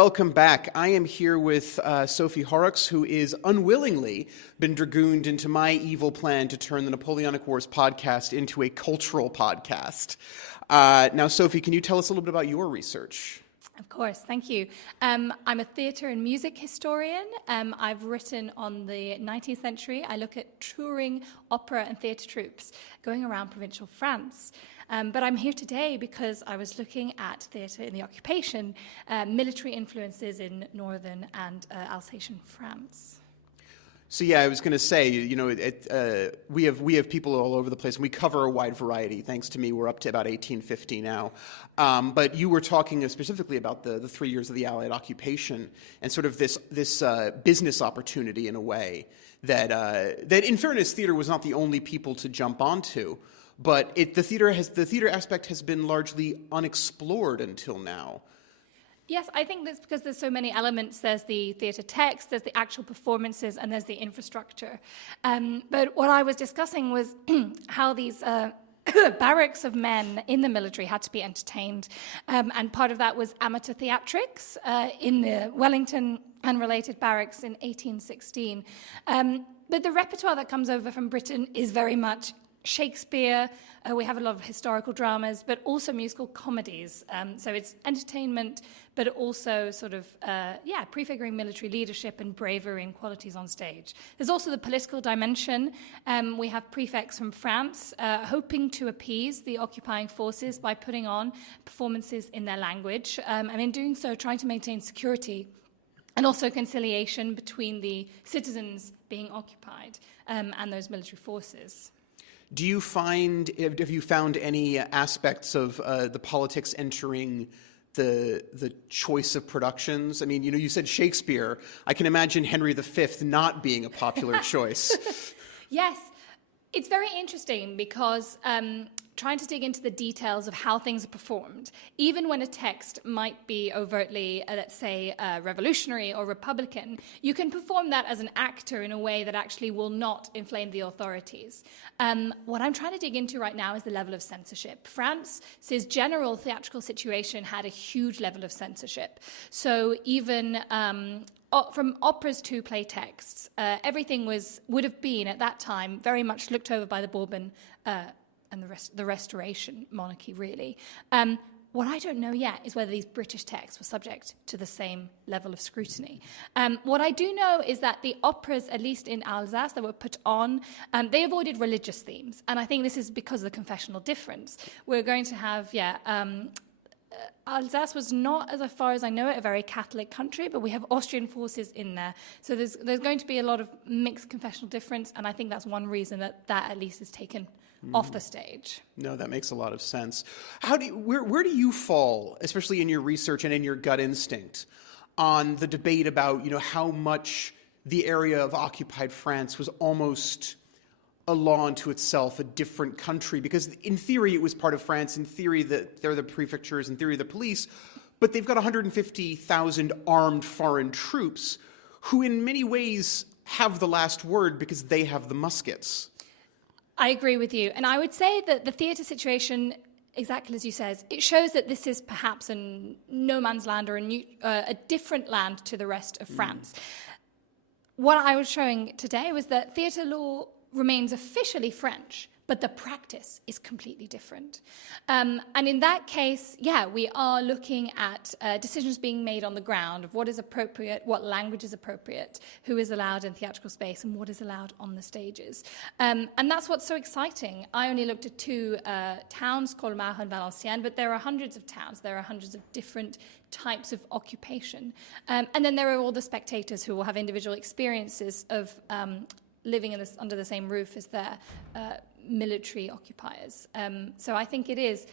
welcome back. I am here with Sophie Horrocks, who is unwillingly been dragooned into my evil plan to turn the Napoleonic Wars podcast into a cultural podcast. Now, Sophie, can you tell us a little bit about your research? Of course, thank you. I'm a theatre and music historian. I've written on the 19th century. I look at touring opera and theatre troupes going around provincial France. But I'm here today because I was looking at theatre in the occupation, military influences in northern and Alsatian France. So yeah, I was going to say, you know, we have people all over the place, and we cover a wide variety. Thanks to me, we're up to about 1850 now. But you were talking specifically about the 3 years of the Allied occupation and sort of this business opportunity in a way that in fairness, theater was not the only people to jump onto, but the theater aspect has been largely unexplored until now. Yes, I think that's because there's so many elements. There's the theatre text, there's the actual performances, and there's the infrastructure. But what I was discussing was how these barracks of men in the military had to be entertained. And part of that was amateur theatrics in the Wellington and related barracks in 1816. But the repertoire that comes over from Britain is very much Shakespeare. We have a lot of historical dramas, but also musical comedies. So it's entertainment, but also sort of, prefiguring military leadership and bravery and qualities on stage. There's also the political dimension. We have prefects from France hoping to appease the occupying forces by putting on performances in their language, and in doing so, trying to maintain security and also conciliation between the citizens being occupied and those military forces. Have you found any aspects of the politics entering the choice of productions? I mean, you know, you said Shakespeare. I can imagine Henry V not being a popular choice. Yes, it's very interesting because trying to dig into the details of how things are performed, even when a text might be overtly, let's say, revolutionary or republican, you can perform that as an actor in a way that actually will not inflame the authorities. What I'm trying to dig into right now is the level of censorship. France's general theatrical situation had a huge level of censorship. So even from operas to play texts, everything would have been, at that time, very much looked over by the Bourbon and the Restoration monarchy, really. What I don't know yet is whether these British texts were subject to the same level of scrutiny. What I do know is that the operas, at least in Alsace, that were put on, they avoided religious themes. And I think this is because of the confessional difference. We're going to have, Alsace was not, as far as I know it, a very Catholic country, but we have Austrian forces in there. So there's going to be a lot of mixed confessional difference, and I think that's one reason that at least is taken off the stage. No, that makes a lot of sense. Where do you fall, especially in your research and in your gut instinct, on the debate about, you know, how much the area of occupied France was almost a law unto itself, a different country? Because in theory it was part of France, in theory they're the prefectures, in theory the police, but they've got 150,000 armed foreign troops who in many ways have the last word because they have the muskets. I agree with you. And I would say that the theatre situation, exactly as you said, it shows that this is perhaps a no man's land or a different land to the rest of France. What I was showing today was that theatre law remains officially French, but the practice is completely different. And in that case, we are looking at decisions being made on the ground of what is appropriate, what language is appropriate, who is allowed in theatrical space, and what is allowed on the stages. And that's what's so exciting. I only looked at two towns, Colmar and Valenciennes, but there are hundreds of towns. There are hundreds of different types of occupation. And then there are all the spectators who will have individual experiences of living under the same roof as their military occupiers. So I think it is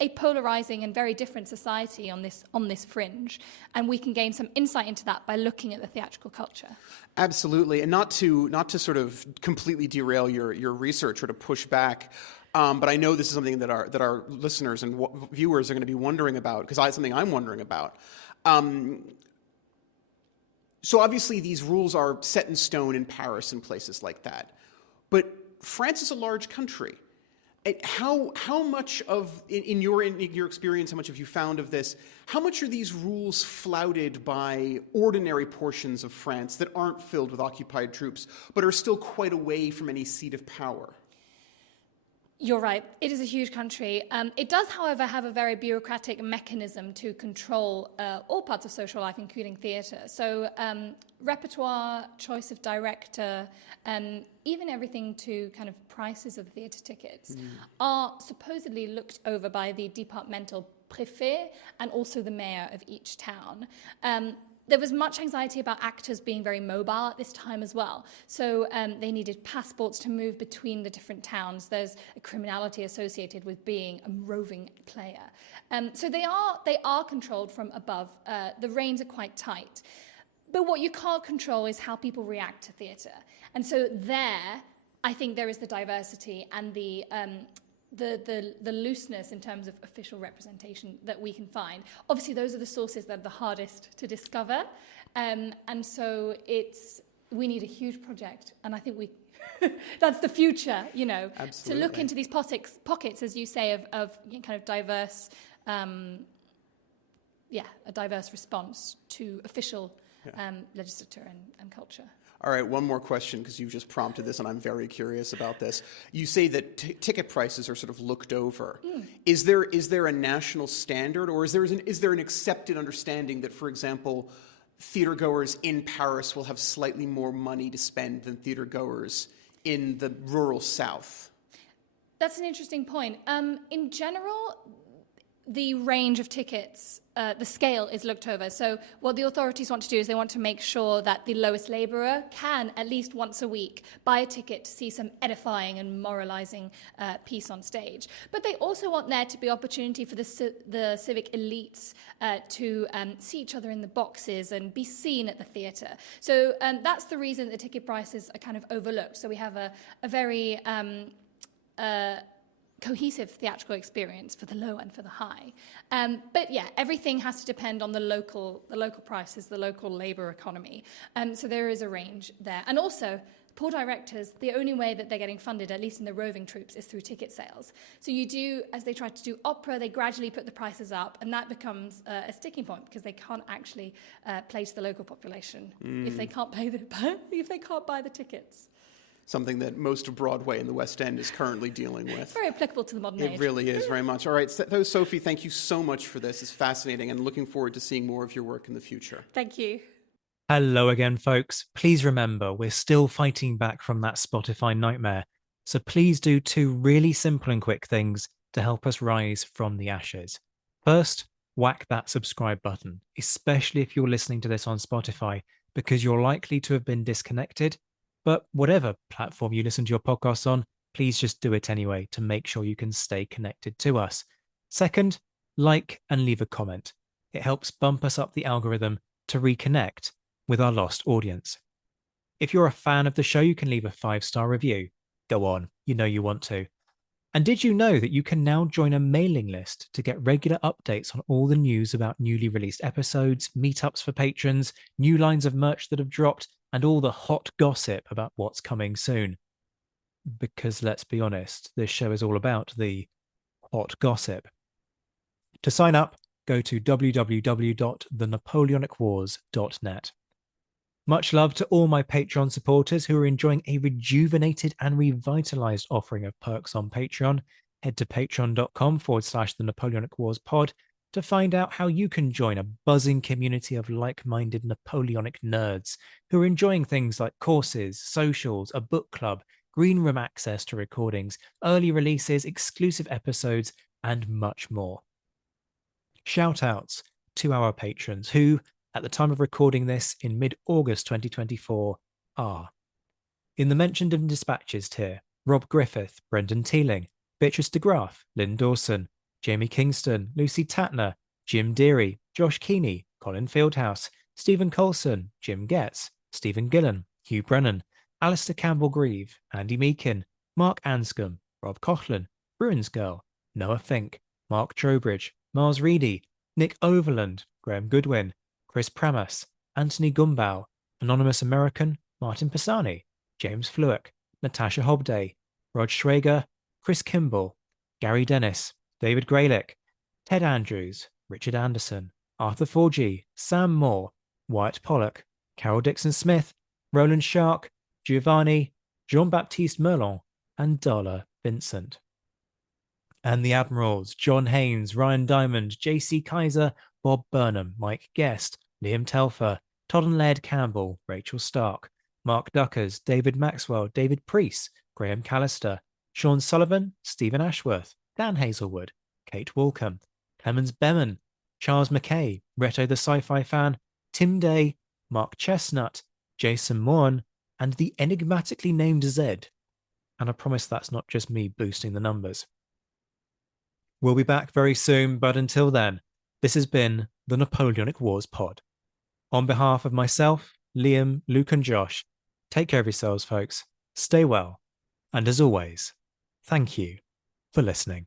a polarizing and very different society on this fringe, and we can gain some insight into that by looking at the theatrical culture. Absolutely, and not to sort of completely derail your research or to push back, but I know this is something that our listeners and viewers are going to be wondering about, because it's something I'm wondering about. So obviously these rules are set in stone in Paris and places like that, but France is a large country. How much of in your experience, how much have you found of this? How much are these rules flouted by ordinary portions of France that aren't filled with occupied troops, but are still quite away from any seat of power? You're right. It is a huge country. It does, however, have a very bureaucratic mechanism to control all parts of social life, including theatre. So repertoire, choice of director, even everything to kind of prices of theatre tickets are supposedly looked over by the departmental préfet and also the mayor of each town. There was much anxiety about actors being very mobile at this time as well. So they needed passports to move between the different towns. There's a criminality associated with being a roving player. So they are controlled from above. The reins are quite tight. But what you can't control is how people react to theatre. And so there, I think there is the diversity and the looseness in terms of official representation that we can find. Obviously, those are the sources that are the hardest to discover. And so we need a huge project. And I think that's the future, Absolutely. to look into these pockets, as you say, of kind of diverse, a diverse response to official legislature and culture. All right, one more question, because you've just prompted this, and I'm very curious about this. You say that ticket prices are sort of looked over. Is there a national standard, or is there an accepted understanding that, for example, theatergoers in Paris will have slightly more money to spend than theatergoers in the rural South? That's an interesting point. In general, the range of tickets, the scale is looked over. So what the authorities want to do is they want to make sure that the lowest labourer can, at least once a week, buy a ticket to see some edifying and moralising piece on stage. But they also want there to be opportunity for the civic elites to see each other in the boxes and be seen at the theatre. So that's the reason that the ticket prices are kind of overlooked. So we have a very cohesive theatrical experience for the low and for the high. But yeah, everything has to depend on the local prices, the local labour economy. So there is a range there. And also, poor directors, the only way that they're getting funded, at least in the roving troops, is through ticket sales. So you do, as they try to do opera, they gradually put the prices up, and that becomes a sticking point because they can't actually play to the local population if they can't buy the tickets. Something that most of Broadway in the West End is currently dealing with. Very applicable to the modern age. It really is, very much. All right, Sophie, thank you so much for this. It's fascinating, and looking forward to seeing more of your work in the future. Thank you. Hello again, folks. Please remember, we're still fighting back from that Spotify nightmare. So please do 2 really simple and quick things to help us rise from the ashes. First, whack that subscribe button, especially if you're listening to this on Spotify, because you're likely to have been disconnected. But whatever platform you listen to your podcasts on, please just do it anyway to make sure you can stay connected to us. Second, like and leave a comment. It helps bump us up the algorithm to reconnect with our lost audience. If you're a fan of the show, you can leave a 5-star review. Go on, you know you want to. And did you know that you can now join a mailing list to get regular updates on all the news about newly released episodes, meetups for patrons, new lines of merch that have dropped, and all the hot gossip about what's coming soon? Because let's be honest, this show is all about the hot gossip. To sign up, go to www.thenapoleonicwars.net. Much love to all my Patreon supporters who are enjoying a rejuvenated and revitalized offering of perks on Patreon. Head to patreon.com/the Napoleonic Wars pod to find out how you can join a buzzing community of like-minded Napoleonic nerds who are enjoying things like courses, socials, a book club, green room access to recordings, early releases, exclusive episodes, and much more. Shout outs to our patrons who, at the time of recording this in mid-August 2024, are in the mentioned and dispatches tier: Rob Griffith, Brendan Teeling, Beatrice de Graaf, Lynn Dawson, Jamie Kingston, Lucy Tatner, Jim Deary, Josh Keeney, Colin Fieldhouse, Stephen Colson, Jim Getz, Stephen Gillen, Hugh Brennan, Alistair Campbell-Grieve, Andy Meakin, Mark Anscombe, Rob Coughlin, Bruins Girl, Noah Fink, Mark Trowbridge, Mars Reedy, Nick Overland, Graham Goodwin, Chris Pramas, Anthony Gumbau, Anonymous American, Martin Pisani, James Fluick, Natasha Hobday, Rod Schrager, Chris Kimball, Gary Dennis, David Graylick, Ted Andrews, Richard Anderson, Arthur Forgy, Sam Moore, Wyatt Pollock, Carol Dixon Smith, Roland Shark, Giovanni, Jean-Baptiste Merlon, and Darla Vincent. And the Admirals, John Haynes, Ryan Diamond, J.C. Kaiser, Bob Burnham, Mike Guest, Liam Telfer, Todd and Laird Campbell, Rachel Stark, Mark Duckers, David Maxwell, David Priest, Graham Callister, Sean Sullivan, Stephen Ashworth, Dan Hazelwood, Kate Walcombe, Clemens Beman, Charles McKay, Reto the Sci-Fi Fan, Tim Day, Mark Chestnut, Jason Moran, and the enigmatically named Zed. And I promise that's not just me boosting the numbers. We'll be back very soon, but until then, this has been the Napoleonic Wars pod. On behalf of myself, Liam, Luke, and Josh, take care of yourselves, folks. Stay well. And as always, thank you for listening.